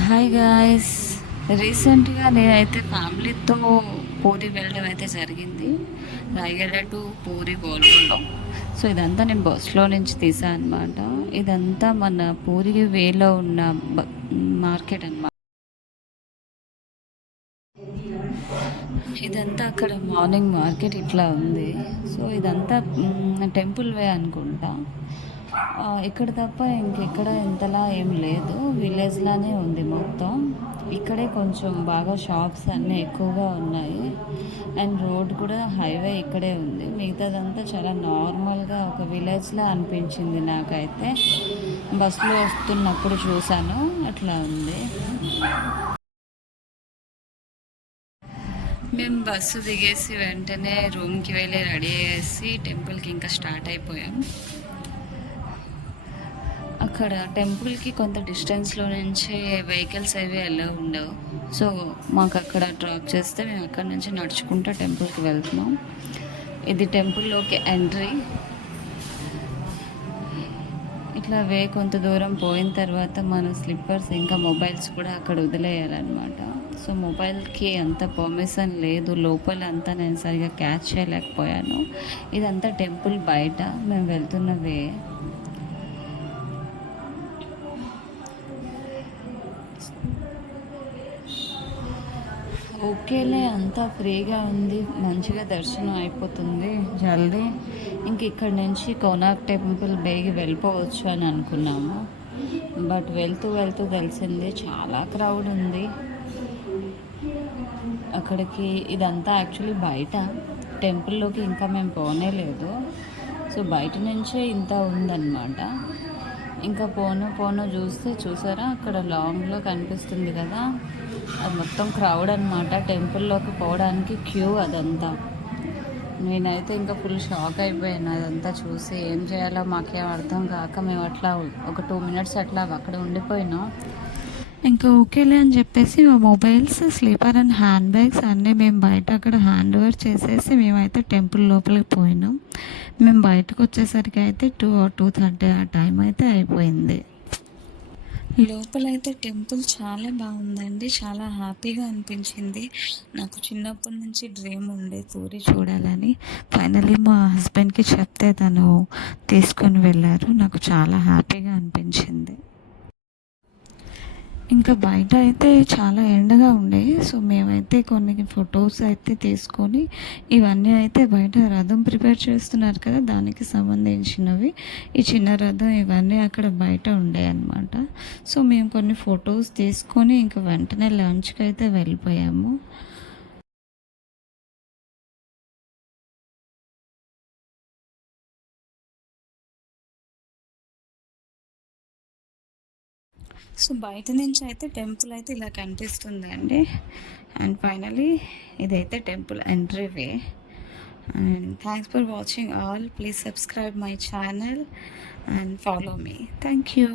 Hi guys. రీసెంట్గా నేనైతే ఫ్యామిలీతో పూరి వెళ్ళడం అయితే జరిగింది. రాయగడ టు పూరి గోల్కొండ. సో ఇదంతా నేను బస్లో నుంచి తీసాను అనమాట. ఇదంతా మన పూరి వేలో ఉన్న మార్కెట్ అనమాట. ఇదంతా అక్కడ మార్నింగ్ మార్కెట్ ఇట్లా ఉంది. సో ఇదంతా టెంపుల్ వే అనుకుంటా. ఇక్కడ తప్ప ఇంకెక్కడ ఇంతలా ఏం లేదు, విలేజ్లానే ఉంది మొత్తం. ఇక్కడే కొంచెం బాగా షాప్స్ అన్నీ ఎక్కువగా ఉన్నాయి. అండ్ రోడ్ కూడా హైవే ఇక్కడే ఉంది. మిగతాదంతా చాలా నార్మల్గా ఒక విలేజ్లా అనిపించింది నాకైతే. బస్సులో వస్తున్నప్పుడు చూశాను, అట్లా ఉంది. మేము బస్సు దిగేసి వెంటనే రూమ్కి వెళ్ళి రెడీ అయ్యేసి టెంపుల్కి ఇంకా స్టార్ట్ అయిపోయాం. అక్కడ టెంపుల్కి కొంత డిస్టెన్స్లో నుంచే వెహికల్స్ అవి ఎలా ఉండవు. సో మాకు అక్కడ డ్రాప్ చేస్తే మేము అక్కడ నుంచి నడుచుకుంటూ టెంపుల్కి వెళ్తున్నాం. ఇది టెంపుల్లోకి ఎంట్రీ. ఇట్లా కొంత దూరం పోయిన తర్వాత మన స్లిప్పర్స్ ఇంకా మొబైల్స్ కూడా అక్కడ వదిలేయాలన్నమాట. సో మొబైల్కి అంత పర్మిషన్ లేదు, లోపల అంతా నేను సరిగా క్యాచ్ చేయలేకపోయాను. ఇదంతా టెంపుల్ బయట మేము వెళ్తున్న వే. ఓకేలే, అంతా ఫ్రీగా ఉంది, మంచిగా దర్శనం అయిపోతుంది జల్దీ. ఇంక ఇక్కడ నుంచి కోనార్క్ టెంపుల్ బేగి వెళ్ళిపోవచ్చు అని అనుకున్నాము. బట్ వెళ్తూ వెళ్తూ తెలిసింది చాలా క్రౌడ్ ఉంది అక్కడికి. ఇదంతా యాక్చువల్లీ బయట, టెంపుల్లోకి ఇంకా మేము పోనే లేదు. సో బయట నుంచే ఇంత ఉందన్నమాట. ఇంకా పోను చూస్తే చూసారా, అక్కడ లాంగ్లో కనిపిస్తుంది కదా, అది మొత్తం క్రౌడ్ అనమాట. టెంపుల్లోకి పోవడానికి క్యూ అదంతా. నేనైతే ఇంకా ఫుల్ షాక్ అయిపోయాను అదంతా చూసి. ఏం చేయాలో మాకేం అర్థం కాక మేము అట్లా ఒక 2 మినిట్స్ అట్లా అక్కడ ఉండిపోయినాం. ఇంకా ఓకేలే అని చెప్పేసి మా mobiles, sleeper and hand bags అన్నీ మేము బయట అక్కడ హ్యాండ్ ఓవర్ చేసేసి మేమైతే టెంపుల్ లోపలికి పోయినాం. మేము బయటకు వచ్చేసరికి అయితే 2 or 2:30 ఆ టైం అయితే అయిపోయింది. లోపలైతే టెంపుల్ చాలా బాగుందండి, చాలా హ్యాపీగా అనిపించింది. నాకు చిన్నప్పటి నుంచి డ్రీమ్ ఉండే పూరి చూడాలని. ఫైనలీ మా హస్బెండ్కి చెప్తే తను తీసుకొని వెళ్ళారు. నాకు చాలా హ్యాపీగా అనిపించింది. ఇంకా బయట అయితే చాలా ఎండగా ఉండే. సో మేమైతే కొన్ని ఫొటోస్ అయితే తీసుకొని, ఇవన్నీ అయితే బయట రథం ప్రిపేర్ చేస్తున్నారు కదా, దానికి సంబంధించినవి. ఈ చిన్న రథం ఇవన్నీ అక్కడ బయట ఉండే అన్నమాట. సో మేము కొన్ని ఫొటోస్ తీసుకొని ఇంకా వెంటనే లంచ్కి అయితే వెళ్ళిపోయాము. సో బయట నుంచి అయితే టెంపుల్ అయితే ఇలా కనిపిస్తుందండి. అండ్ ఫైనలీ ఇదైతే temple entry way. And thanks for watching all. Please subscribe my channel and follow me. Thank you.